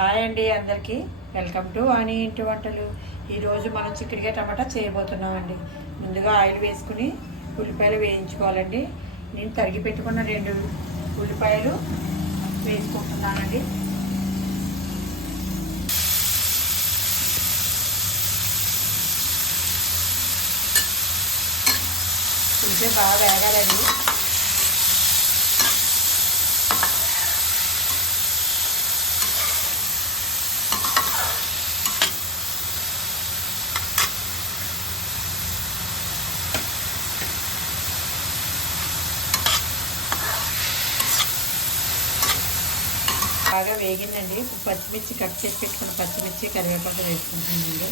Hi అండి అందరికీ. Welcome to అని ఇంటి వంటలు. ఈరోజు మనం చిక్కడికాయ టమాటా చేయబోతున్నామండి. ముందుగా ఆయిల్ వేసుకుని ఉల్లిపాయలు వేయించుకోవాలండి. నేను తరిగి పెట్టుకున్న రెండు ఉల్లిపాయలు వేసుకుంటున్నానండి. ఉల్లిపాయ బాగా వేగాలండి. బాగా వేగిందండి. ఇప్పుడు పచ్చిమిర్చి కట్ చేసి పెట్టుకున్న పచ్చిమిర్చి కరివేపాకు వేసుకుంటున్నానండి.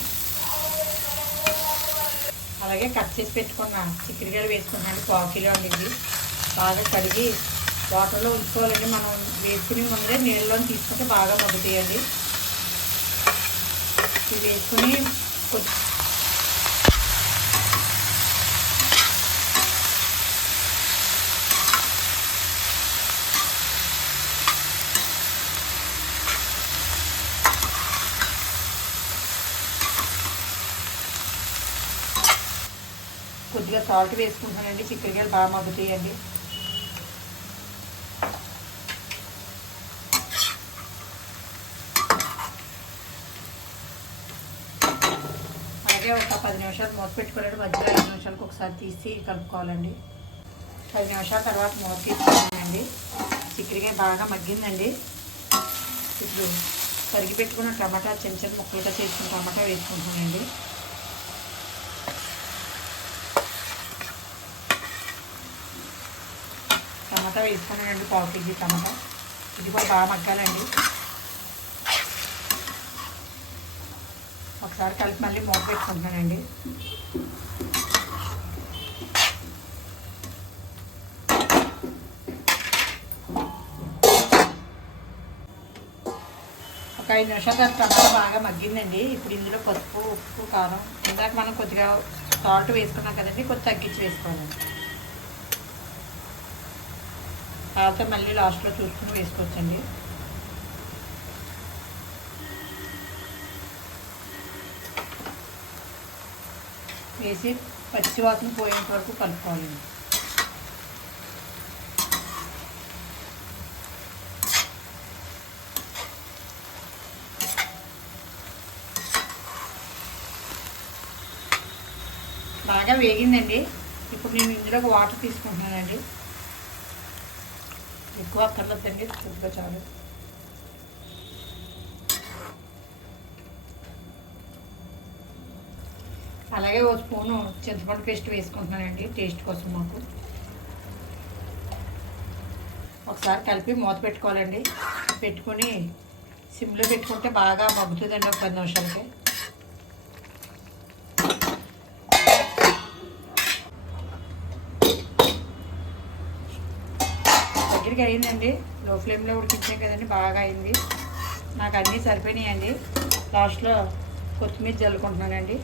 అలాగే కట్ చేసి పెట్టుకున్న చిక్కుడుకాయలు వేసుకున్నాను పావు కిలో అండి ఇది బాగా కడిగి వాటర్లో ఉంచుకోవాలండి. మనం వేసుకుని ముందే నీళ్ళలో తీసుకుంటే బాగా మగ్గుతాయండి. ఇవి వేసుకుని కొద్దిగా సాల్ట్ వేసుకుంటానండి చిక్కడికాయలు బాగా మగ్గుతాయండి. అలాగే ఒక పది నిమిషాలు మూత పెట్టుకోవాలండి మధ్యలో ఐదు నిమిషాలకు ఒకసారి తీసి కలుపుకోవాలండి. పది నిమిషాల తర్వాత మూత తీసుకోవాలండి. చిక్కడికాయ బాగా మగ్గిందండి. ఇప్పుడు తరిగి పెట్టుకున్న టమాటా చిన్న చిన్న ముక్కలుగా చేసుకున్న టమాటా వేసుకుంటానండి టమాటా వేసుకున్నానండి పావు కేజీ టమాటా. ఇది కూడా బాగా మగ్గాలండి. ఒకసారి కలిపి మళ్ళీ మూత పెట్టుకుంటున్నానండి. ఒక ఐదు నిమిషాల తర్వాత టమాటా బాగా మగ్గిందండి. ఇప్పుడు ఇందులో పసుపు ఉప్పు కారం. ఇందాక మనం కొద్దిగా సాల్ట్ వేసుకున్నాం కదండి కొద్దిగా తగ్గించి వేసుకోవాలండి తర్వాత మళ్ళీ లాస్ట్లో చూసుకుని వేసుకోవచ్చండి. వేసి పచ్చివాసన పోయేంత వరకు కలుపుకోవాలండి. బాగా వేగిందండి. ఇప్పుడు నేను ఇందులోకి వాటర్ తీసుకుంటున్నానండి. ఎక్కువ అక్కర్లేదండి కొద్దిగా చాలు. అలాగే ఒక స్పూను చింతపండు పేస్ట్ వేసుకుంటున్నానండి టేస్ట్ కోసం మాకు. ఒకసారి కలిపి మూత పెట్టుకోవాలండి. పెట్టుకొని సిమ్లో పెట్టుకుంటే బాగా మగ్గుతుందండి ఒక పది నిమిషాలకి. దగ్గరికి అయిందండి. లో ఫ్లేమ్లో ఉడికించాం కదండి బాగా అయింది. నాకు అన్నీ సరిపోయినాయండి. లాస్ట్లో కొత్తిమీర జల్లుకుంటున్నానండి.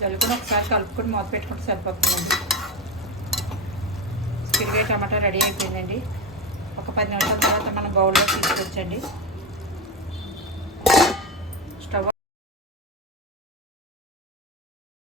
జల్లుకొని ఒకసారి కలుపుకొని మూత పెట్టుకుంటే సరిపోతుందండి. చిరిగే టమాటా రెడీ అయిపోయిందండి. ఒక పది నిమిషాల తర్వాత మనం బౌల్లో తీసుకొచ్చండి.